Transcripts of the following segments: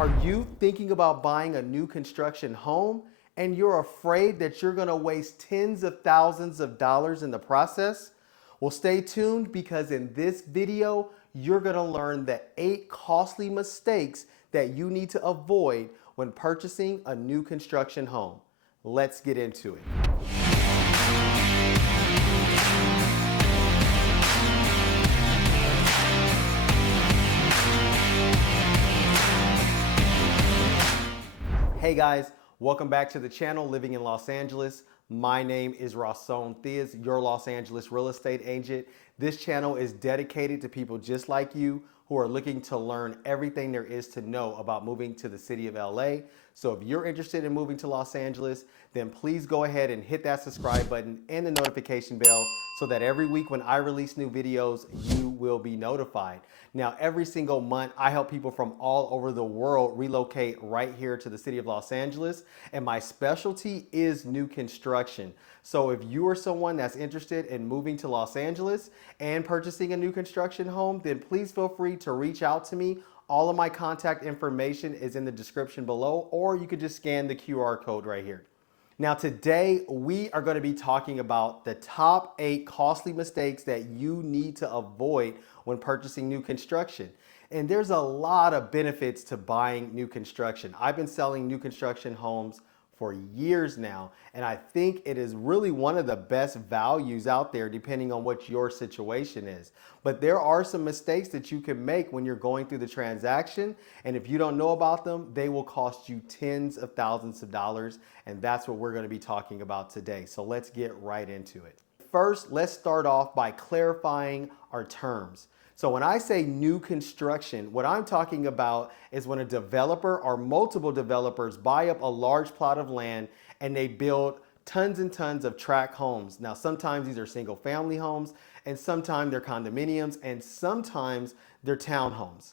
Are you thinking about buying a new construction home and you're afraid that you're going to waste tens of thousands of dollars in the process? Well, stay tuned because in this video, you're going to learn the 8 costly mistakes that you need to avoid when purchasing a new construction home. Let's get into it. Hey guys, welcome back to the channel, Living in Los Angeles. My name is Theus, your Los Angeles real estate agent. This channel is dedicated to people just like you who are looking to learn everything there is to know about moving to the city of LA. So if you're interested in moving to Los Angeles, then please go ahead and hit that subscribe button and the notification bell so that every week when I release new videos, you will be notified. Now, every single month, I help people from all over the world relocate right here to the city of Los Angeles, and my specialty is new construction. So if you are someone that's interested in moving to Los Angeles and purchasing a new construction home, then please feel free to reach out to me. All of my contact information is in the description below, or you could just scan the QR code right here. Now today we are going to be talking about the top 8 costly mistakes that you need to avoid when purchasing new construction. And there's a lot of benefits to buying new construction. I've been selling new construction homes for years now, and I think it is really one of the best values out there depending on what your situation is. But there are some mistakes that you can make when you're going through the transaction, and if you don't know about them, they will cost you tens of thousands of dollars, and that's what we're going to be talking about today. So let's get right into it. First, let's start off by clarifying our terms. So when I say new construction, what I'm talking about is when a developer or multiple developers buy up a large plot of land and they build tons and tons of tract homes. Now, sometimes these are single family homes, and sometimes they're condominiums, and sometimes they're townhomes,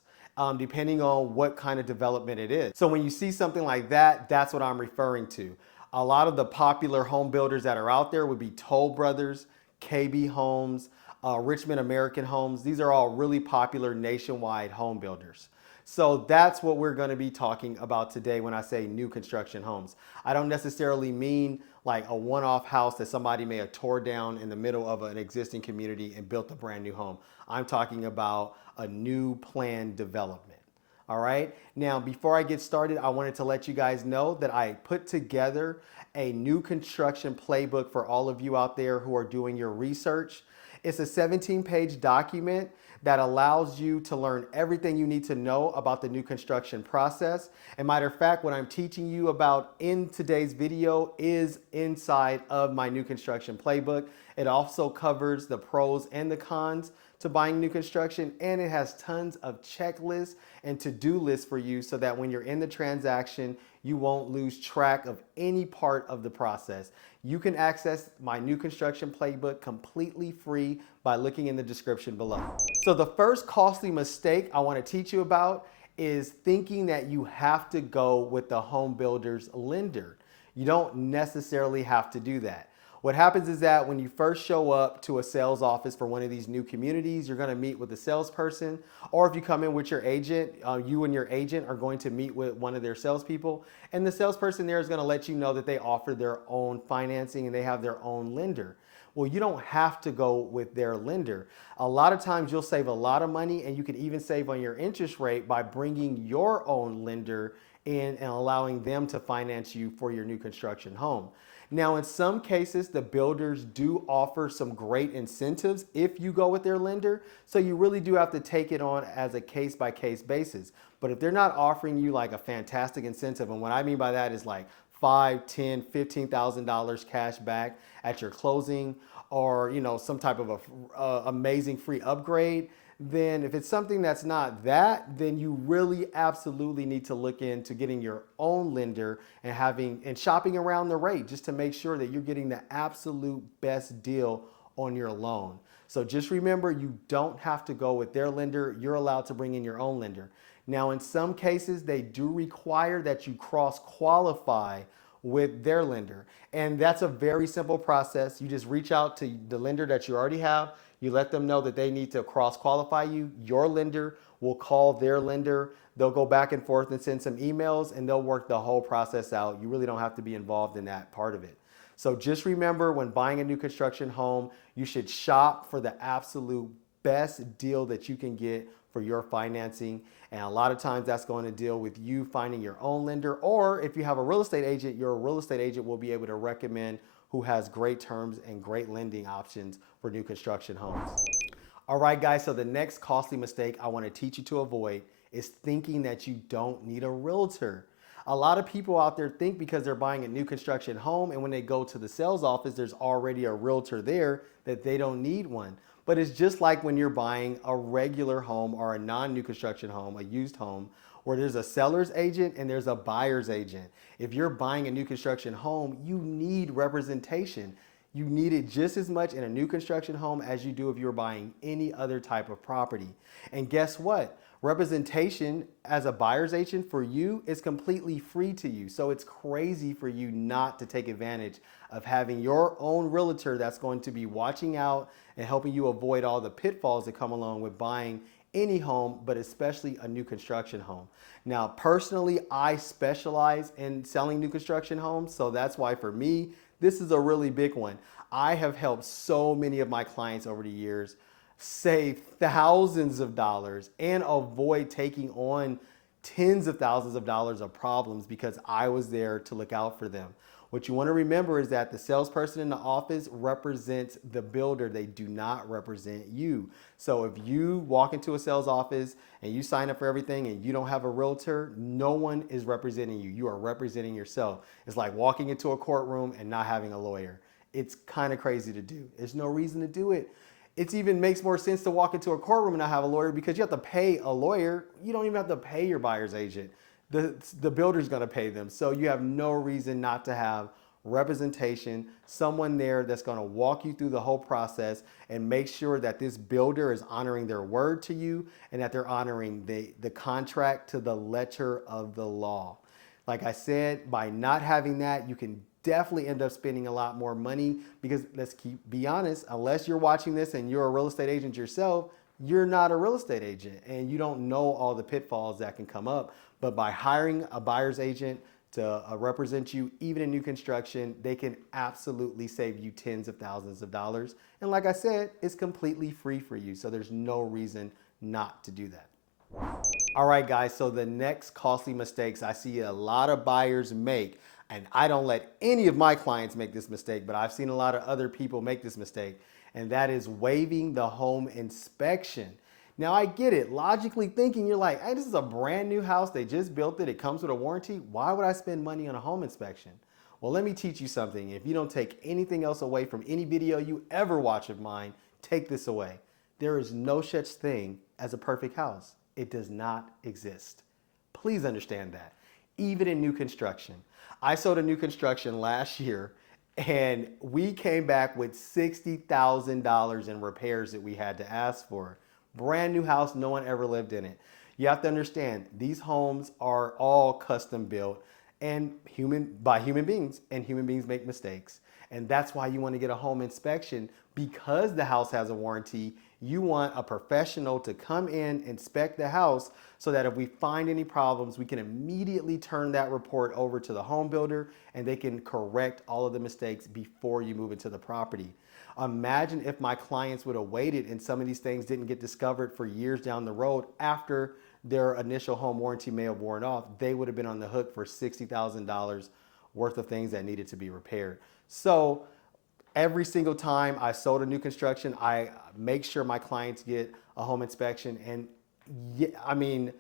depending on what kind of development it is. So when you see something like that, that's what I'm referring to. A lot of the popular home builders that are out there would be Toll Brothers, KB Homes, Richmond American Homes. These are all really popular nationwide home builders. So that's what we're going to be talking about today when I say new construction homes. I don't necessarily mean like a one-off house that somebody may have tore down in the middle of an existing community and built a brand new home. I'm talking about a new planned development. All right. Now, before I get started, I wanted to let you guys know that I put together a new construction playbook for all of you out there who are doing your research. It's a 17-page document that allows you to learn everything you need to know about the new construction process. And matter of fact, what I'm teaching you about in today's video is inside of my new construction playbook. It also covers the pros and the cons to buying new construction, and it has tons of checklists and to-do lists for you so that when you're in the transaction, you won't lose track of any part of the process. You can access my new construction playbook completely free by looking in the description below. So the first costly mistake I want to teach you about is thinking that you have to go with the home builder's lender. You don't necessarily have to do that. What happens is that when you first show up to a sales office for one of these new communities, you're going to meet with a salesperson, or if you come in with your agent, you and your agent are going to meet with one of their salespeople, and the salesperson there is going to let you know that they offer their own financing and they have their own lender. Well, you don't have to go with their lender. A lot of times you'll save a lot of money, and you can even save on your interest rate by bringing your own lender in and allowing them to finance you for your new construction home. Now, in some cases, the builders do offer some great incentives if you go with their lender. So you really do have to take it on as a case-by-case basis. But if they're not offering you like a fantastic incentive, and what I mean by that is like $5,000, $10,000, $15,000 cash back at your closing, or some type of a amazing free upgrade, then if it's something that's not that, then you really absolutely need to look into getting your own lender and shopping around the rate just to make sure that you're getting the absolute best deal on your loan. So just remember, you don't have to go with their lender. You're allowed to bring in your own lender. Now, in some cases, they do require that you cross-qualify with their lender. And that's a very simple process. You just reach out to the lender that you already have. You let them know that they need to cross-qualify you. Your lender will call their lender. They'll go back and forth and send some emails and they'll work the whole process out. You really don't have to be involved in that part of it. So just remember, when buying a new construction home, you should shop for the absolute best deal that you can get for your financing. And a lot of times that's going to deal with you finding your own lender, or if you have a real estate agent, your real estate agent will be able to recommend who has great terms and great lending options for new construction homes. All right, guys, so the next costly mistake I want to teach you to avoid is thinking that you don't need a realtor. A lot of people out there think because they're buying a new construction home and when they go to the sales office, there's already a realtor there, that they don't need one. But it's just like when you're buying a regular home or a non-new construction home, a used home, where there's a seller's agent and there's a buyer's agent. If you're buying a new construction home, you need representation. You need it just as much in a new construction home as you do if you're buying any other type of property. And guess what? Representation as a buyer's agent for you is completely free to you. So it's crazy for you not to take advantage of having your own realtor that's going to be watching out and helping you avoid all the pitfalls that come along with buying any home, but especially a new construction home. Now, personally, I specialize in selling new construction homes. So that's why for me, this is a really big one. I have helped so many of my clients over the years save thousands of dollars and avoid taking on tens of thousands of dollars of problems because I was there to look out for them. What you want to remember is that the salesperson in the office represents the builder. They do not represent you. So if you walk into a sales office and you sign up for everything and you don't have a realtor, no one is representing you. You are representing yourself. It's like walking into a courtroom and not having a lawyer. It's kind of crazy to do. There's no reason to do it. It even makes more sense to walk into a courtroom and not have a lawyer because you have to pay a lawyer. You don't even have to pay your buyer's agent. The builder's going to pay them. So you have no reason not to have representation, someone there that's going to walk you through the whole process and make sure that this builder is honoring their word to you and that they're honoring the contract to the letter of the law. Like I said, by not having that, you can definitely end up spending a lot more money because be honest, unless you're watching this and you're a real estate agent yourself, you're not a real estate agent and you don't know all the pitfalls that can come up. But by hiring a buyer's agent to represent you, even in new construction, they can absolutely save you tens of thousands of dollars. And like I said, it's completely free for you. So there's no reason not to do that. All right, guys, so the next costly mistakes I see a lot of buyers make, and I don't let any of my clients make this mistake, but I've seen a lot of other people make this mistake, and that is waiving the home inspection. Now, I get it. Logically thinking, you're like, hey, this is a brand new house. They just built it. It comes with a warranty. Why would I spend money on a home inspection? Well, let me teach you something. If you don't take anything else away from any video you ever watch of mine, take this away. There is no such thing as a perfect house. It does not exist. Please understand that. Even in new construction. I sold a new construction last year and we came back with $60,000 in repairs that we had to ask for. Brand new house, no one ever lived in it. You have to understand, these homes are all custom built and by human beings, and human beings make mistakes. And that's why you want to get a home inspection, because the house has a warranty. You want a professional to come in, inspect the house, so that if we find any problems, we can immediately turn that report over to the home builder and they can correct all of the mistakes before you move into the property. Imagine if my clients would have waited and some of these things didn't get discovered for years down the road after their initial home warranty may have worn off. They would have been on the hook for $60,000 worth of things that needed to be repaired. So every single time I sold a new construction, I make sure my clients get a home inspection. And yeah, I mean,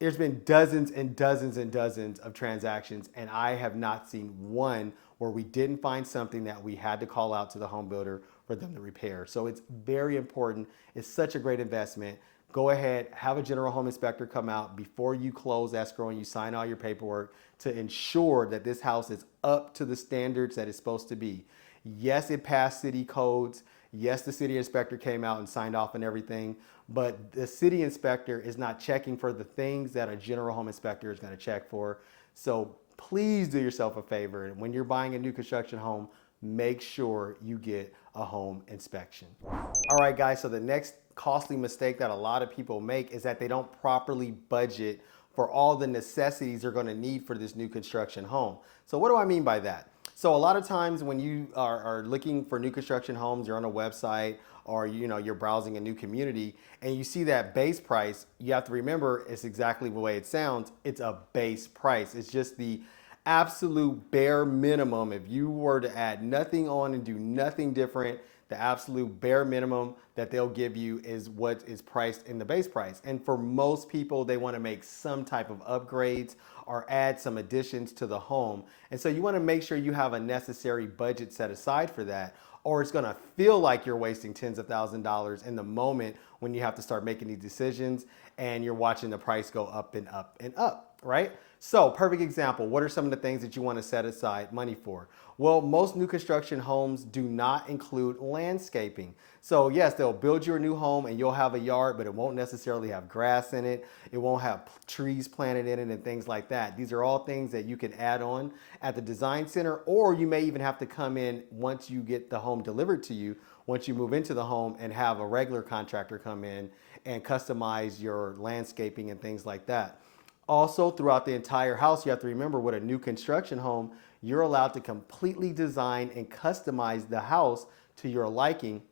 there's been dozens and dozens and dozens of transactions, and I have not seen one where we didn't find something that we had to call out to the home builder for them to repair. So it's very important. It's such a great investment. Go ahead, have a general home inspector come out before you close escrow and you sign all your paperwork to ensure that this house is up to the standards that it's supposed to be. Yes, it passed city codes. Yes, the city inspector came out and signed off on everything, but the city inspector is not checking for the things that a general home inspector is going to check for. So please do yourself a favor. When you're buying a new construction home, make sure you get a home inspection. All right, guys, so the next costly mistake that a lot of people make is that they don't properly budget for all the necessities they're going to need for this new construction home. So what do I mean by that? So a lot of times when you are looking for new construction homes, you're on a website or you're browsing a new community and you see that base price, you have to remember it's exactly the way it sounds. It's a base price. It's just the absolute bare minimum. If you were to add nothing on and do nothing different, the absolute bare minimum that they'll give you is what is priced in the base price. And for most people, they want to make some type of upgrades or add some additions to the home. And so you want to make sure you have a necessary budget set aside for that, or it's going to feel like you're wasting tens of thousands of dollars in the moment when you have to start making these decisions and you're watching the price go up and up and up, right? So perfect example, what are some of the things that you want to set aside money for? Well, most new construction homes do not include landscaping. So yes, they'll build you a new home and you'll have a yard, but it won't necessarily have grass in it. It won't have trees planted in it and things like that. These are all things that you can add on at the design center, or you may even have to come in once you get the home delivered to you, once you move into the home, and have a regular contractor come in and customize your landscaping and things like that. Also, throughout the entire house, you have to remember with a new construction home, you're allowed to completely design and customize the house to your liking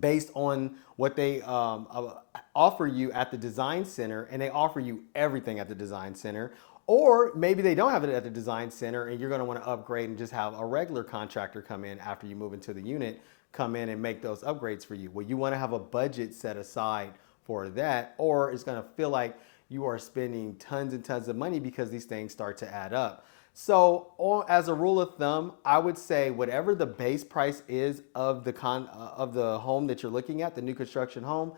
based on what they offer you at the design center, and they offer you everything at the design center. Or maybe they don't have it at the design center and you're going to want to upgrade and just have a regular contractor come in after you move into the unit, come in and make those upgrades for you. Well, you want to have a budget set aside for that, or it's going to feel like you are spending tons and tons of money because these things start to add up. So as a rule of thumb, I would say whatever the base price is of the home that you're looking at, the new construction home,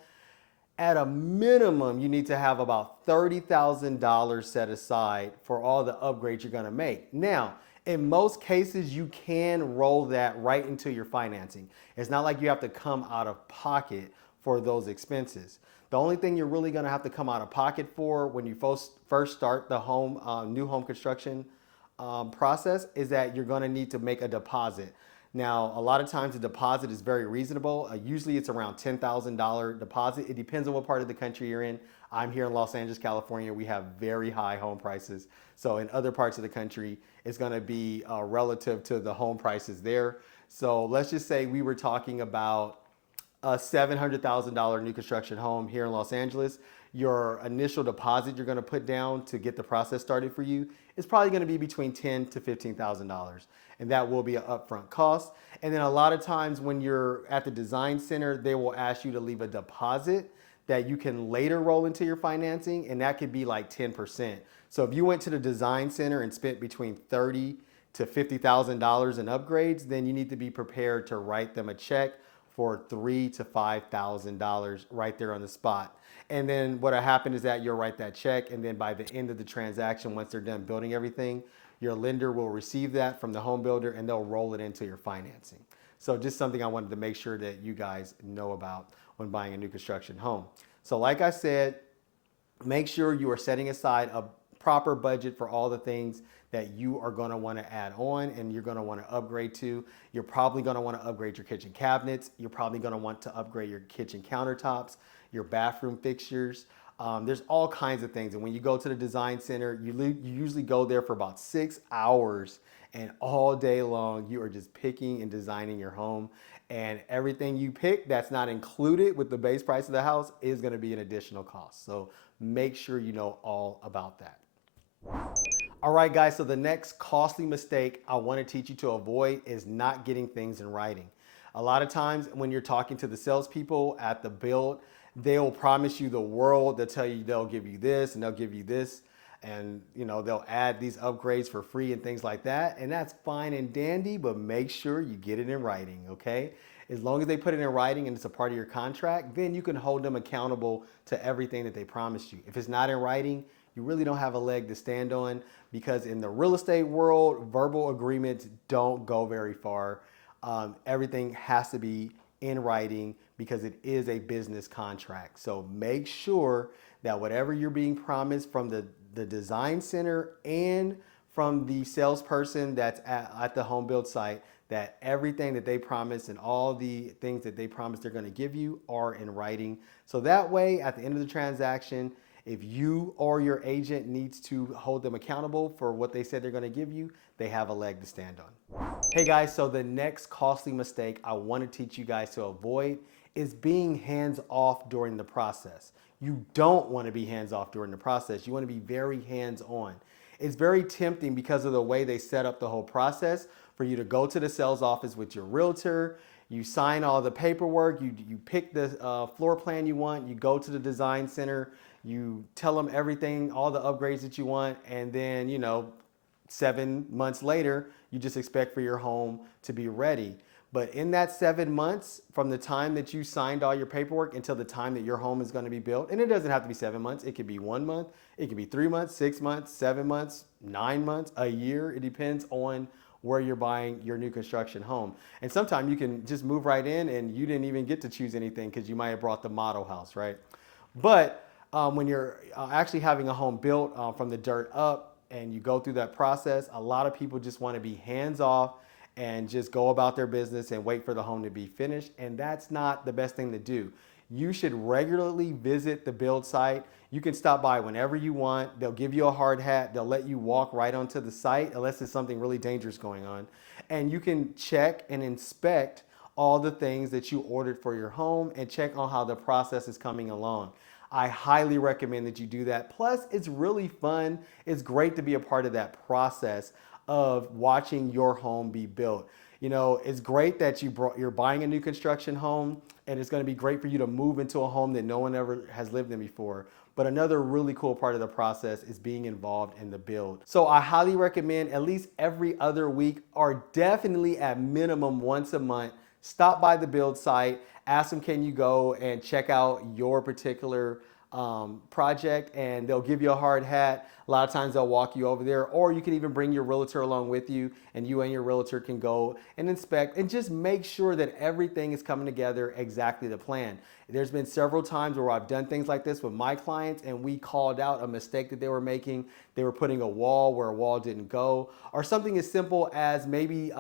at a minimum, you need to have about $30,000 set aside for all the upgrades you're going to make. Now, in most cases, you can roll that right into your financing. It's not like you have to come out of pocket for those expenses. The only thing you're really going to have to come out of pocket for when you first start the new home construction process is that you're going to need to make a deposit. Now, a lot of times the deposit is very reasonable. Usually it's around $10,000 deposit. It depends on what part of the country you're in. I'm here in Los Angeles, California. We have very high home prices. So in other parts of the country, it's going to be relative to the home prices there. So let's just say we were talking about a $700,000 new construction home here in Los Angeles. Your initial deposit you're going to put down to get the process started for you is probably going to be between $10,000 to $15,000. And that will be an upfront cost. And then a lot of times when you're at the design center, they will ask you to leave a deposit that you can later roll into your financing, and that could be like 10%. So if you went to the design center and spent between $30,000 to $50,000 in upgrades, then you need to be prepared to write them a check for $3,000 to $5,000 right there on the spot. And then what'll happen is that you'll write that check, and then by the end of the transaction, once they're done building everything, your lender will receive that from the home builder and they'll roll it into your financing. So just something I wanted to make sure that you guys know about when buying a new construction home. So like I said, make sure you are setting aside a proper budget for all the things that you are going to want to add on and you're going to want to upgrade to. You're probably going to want to upgrade your kitchen cabinets. You're probably going to want to upgrade your kitchen countertops, your bathroom fixtures. There's all kinds of things. And when you go to the design center, you usually go there for about 6 hours, and all day long you are just picking and designing your home. And everything you pick that's not included with the base price of the house is going to be an additional cost. So make sure you know all about that. All right, guys, so the next costly mistake I want to teach you to avoid is not getting things in writing. A lot of times when you're talking to the salespeople at the build, they'll promise you the world. They'll tell you they'll give you this and they'll give you this, and they'll add these upgrades for free and things like that. And that's fine and dandy, but make sure you get it in writing, okay? As long as they put it in writing and it's a part of your contract, then you can hold them accountable to everything that they promised you. If it's not in writing, you really don't have a leg to stand on, because in the real estate world, verbal agreements don't go very far. Everything has to be in writing because it is a business contract. So make sure that whatever you're being promised from the design center and from the salesperson that's at the home build site, that everything that they promise and all the things that they promise they're going to give you are in writing. So that way, at the end of the transaction, If you or your agent needs to hold them accountable for what they said they're going to give you, they have a leg to stand on. Hey guys, so the next costly mistake I want to teach you guys to avoid is being hands off during the process. You don't want to be hands off during the process. You want to be very hands on. It's very tempting because of the way they set up the whole process for you to go to the sales office with your realtor, you sign all the paperwork, you pick the floor plan you want, you go to the design center, you tell them everything, all the upgrades that you want, and then, 7 months later, you just expect for your home to be ready. But in that 7 months, from the time that you signed all your paperwork until the time that your home is going to be built, and it doesn't have to be 7 months, it could be 1 month, it could be 3 months, 6 months, 7 months, 9 months, a year. It depends on where you're buying your new construction home. And sometimes you can just move right in and you didn't even get to choose anything because you might have brought the model house, right? But when you're actually having a home built from the dirt up and you go through that process, a lot of people just want to be hands off and just go about their business and wait for the home to be finished. And that's not the best thing to do. You should regularly visit the build site. You can stop by whenever you want. They'll give you a hard hat. They'll let you walk right onto the site unless there's something really dangerous going on. And you can check and inspect all the things that you ordered for your home and check on how the process is coming along. I highly recommend that you do that. Plus, it's really fun. It's great to be a part of that process of watching your home be built. It's great that you're buying a new construction home, and it's going to be great for you to move into a home that no one ever has lived in before. But another really cool part of the process is being involved in the build. So I highly recommend at least every other week, or definitely at minimum once a month, stop by the build site, ask them, can you go and check out your particular project, and they'll give you a hard hat. A lot of times they'll walk you over there, or you can even bring your realtor along with you, and you and your realtor can go and inspect and just make sure that everything is coming together exactly the plan. There's been several times where I've done things like this with my clients, and we called out a mistake that they were making. They were putting a wall where a wall didn't go, or something as simple as maybe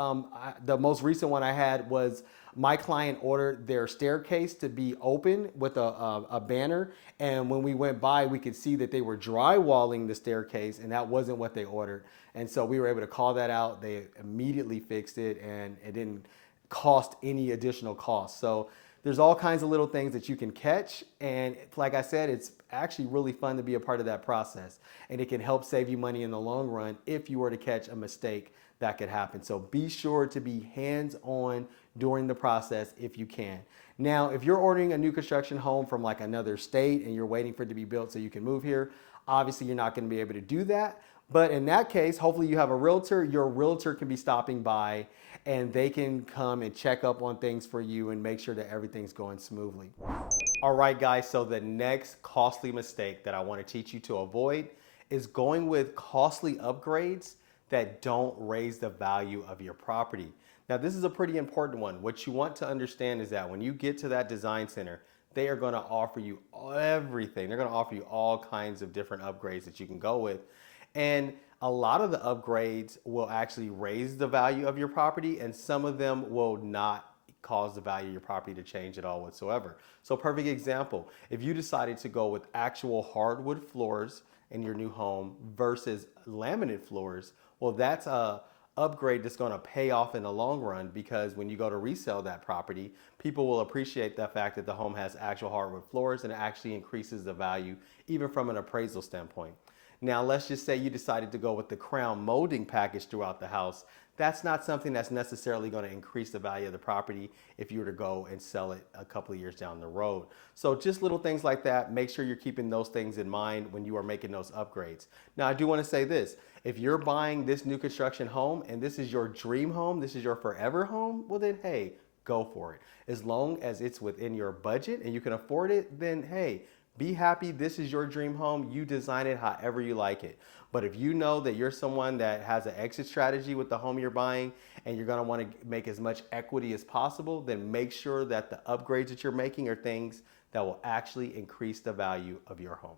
the most recent one I had was my client ordered their staircase to be open with a banner, and when we went by, we could see that they were drywalling the staircase, and that wasn't what they ordered. And so we were able to call that out. They immediately fixed it, and it didn't cost any additional cost. So there's all kinds of little things that you can catch, and like I said, it's actually really fun to be a part of that process, and it can help save you money in the long run if you were to catch a mistake that could happen. So be sure to be hands-on during the process if you can. Now, if you're ordering a new construction home from like another state and you're waiting for it to be built so you can move here, obviously you're not going to be able to do that. But in that case, hopefully you have a realtor. Your realtor can be stopping by and they can come and check up on things for you and make sure that everything's going smoothly. All right, guys, so the next costly mistake that I want to teach you to avoid is going with costly upgrades that don't raise the value of your property. Now, this is a pretty important one. What you want to understand is that when you get to that design center, they are going to offer you everything. They're going to offer you all kinds of different upgrades that you can go with. And a lot of the upgrades will actually raise the value of your property, and some of them will not cause the value of your property to change at all whatsoever. So perfect example, if you decided to go with actual hardwood floors in your new home versus laminate floors, well, that's a upgrade that's going to pay off in the long run, because when you go to resell that property, people will appreciate the fact that the home has actual hardwood floors, and it actually increases the value even from an appraisal standpoint. Now, let's just say you decided to go with the crown molding package throughout the house. That's not something that's necessarily going to increase the value of the property if you were to go and sell it a couple of years down the road. So just little things like that, make sure you're keeping those things in mind when you are making those upgrades. Now, I do want to say this. If you're buying this new construction home and this is your dream home, this is your forever home, well then, hey, go for it. As long as it's within your budget and you can afford it, then hey, be happy. This is your dream home. You design it however you like it. But if you know that you're someone that has an exit strategy with the home you're buying and you're going to want to make as much equity as possible, then make sure that the upgrades that you're making are things that will actually increase the value of your home.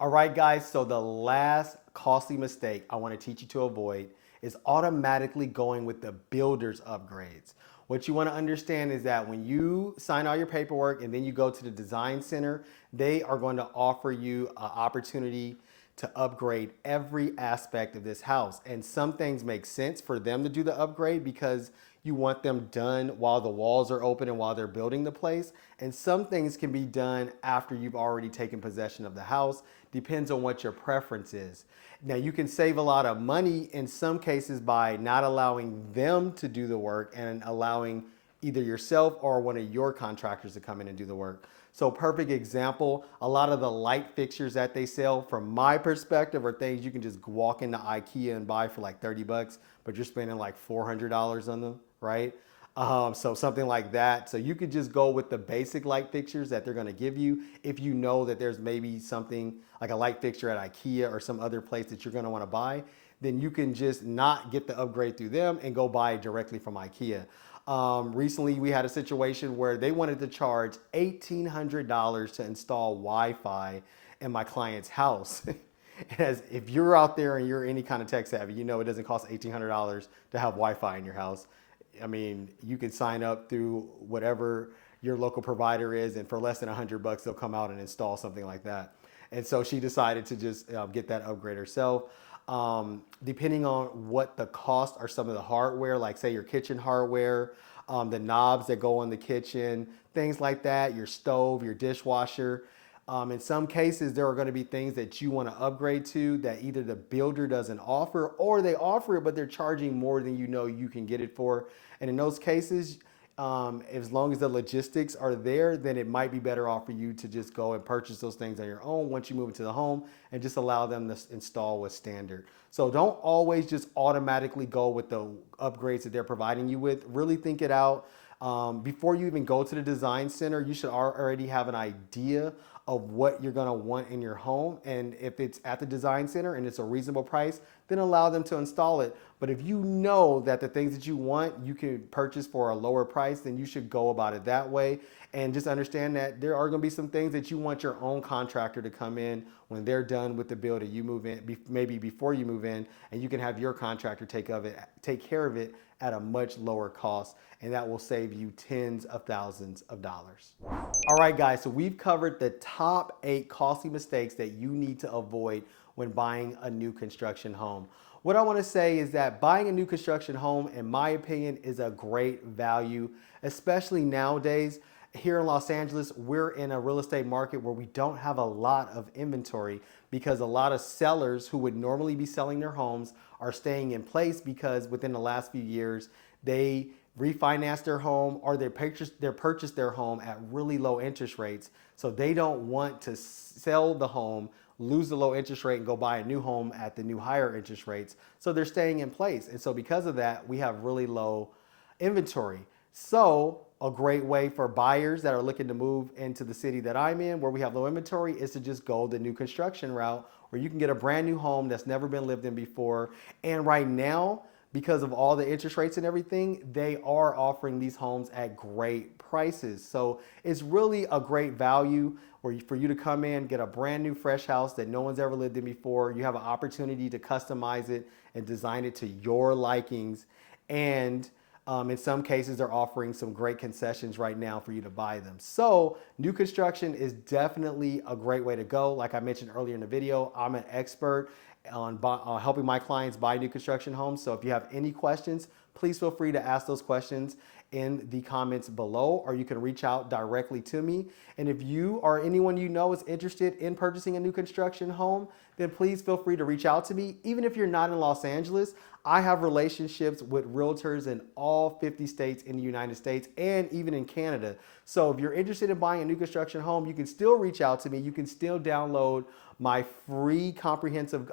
All right, guys, so the last costly mistake I want to teach you to avoid is automatically going with the builder's upgrades. What you want to understand is that when you sign all your paperwork and then you go to the design center, they are going to offer you an opportunity to upgrade every aspect of this house. And some things make sense for them to do the upgrade because you want them done while the walls are open and while they're building the place. And some things can be done after you've already taken possession of the house. Depends on what your preference is. Now, you can save a lot of money in some cases by not allowing them to do the work and allowing either yourself or one of your contractors to come in and do the work. So perfect example, a lot of the light fixtures that they sell from my perspective are things you can just walk into IKEA and buy for like 30 bucks, but you're spending like $400 on them, right? So something like that. So you could just go with the basic light fixtures that they're gonna give you. If you know that there's maybe something like a light fixture at IKEA or some other place that you're gonna wanna buy, then you can just not get the upgrade through them and go buy it directly from IKEA. Recently we had a situation where they wanted to charge $1,800 to install Wi-Fi in my client's house. As if you're out there and you're any kind of tech savvy, you know it doesn't cost $1,800 to have Wi-Fi in your house. I mean, you can sign up through whatever your local provider is, and for less than $100, they'll come out and install something like that. And so she decided to just get that upgrade herself. Depending on what the cost are some of the hardware, like say your kitchen hardware, the knobs that go on the kitchen, things like that, your stove, your dishwasher. In some cases, there are going to be things that you want to upgrade to that either the builder doesn't offer or they offer it, but they're charging more than you know you can get it for. And in those cases, as long as the logistics are there, then it might be better off for you to just go and purchase those things on your own once you move into the home and just allow them to install what's standard. So don't always just automatically go with the upgrades that they're providing you with. Really think it out. Before you even go to the design center, you should already have an idea of what you're gonna want in your home. And if it's at the design center and it's a reasonable price, then allow them to install it. But if you know that the things that you want, you can purchase for a lower price, then you should go about it that way. And just understand that there are gonna be some things that you want your own contractor to come in when they're done with the build and you move in, maybe before you move in, and you can have your contractor take care of it at a much lower cost, and that will save you tens of thousands of dollars. All right, guys, so we've covered the top 8 costly mistakes that you need to avoid when buying a new construction home. What I want to say is that buying a new construction home, in my opinion, is a great value, especially nowadays. Here in Los Angeles, we're in a real estate market where we don't have a lot of inventory because a lot of sellers who would normally be selling their homes are staying in place because within the last few years, they refinanced their home or they purchased their home at really low interest rates. So they don't want to sell the home, lose the low interest rate and go buy a new home at the new higher interest rates. So they're staying in place. And so because of that, we have really low inventory. So a great way for buyers that are looking to move into the city that I'm in where we have low inventory is to just go the new construction route where you can get a brand new home that's never been lived in before. And right now, because of all the interest rates and everything, they are offering these homes at great prices. So it's really a great value for you to come in, get a brand new fresh house that no one's ever lived in before. You have an opportunity to customize it and design it to your likings. And in some cases, they're offering some great concessions right now for you to buy them. So new construction is definitely a great way to go. Like I mentioned earlier in the video, I'm an expert on helping my clients buy new construction homes. So if you have any questions, please feel free to ask those questions in the comments below, or you can reach out directly to me. And if you or anyone you know is interested in purchasing a new construction home, then please feel free to reach out to me. Even if you're not in Los Angeles, I have relationships with realtors in all 50 states in the United States and even in Canada. So if you're interested in buying a new construction home, you can still reach out to me. You can still download my free comprehensive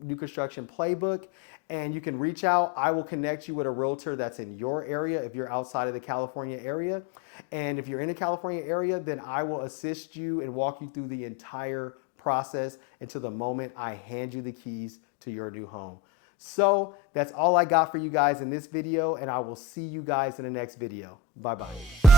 new construction playbook, and you can reach out. I will connect you with a realtor that's in your area if you're outside of the California area. And if you're in the California area, then I will assist you and walk you through the entire process until the moment I hand you the keys to your new home. So that's all I got for you guys in this video, and I will see you guys in the next video. Bye-bye.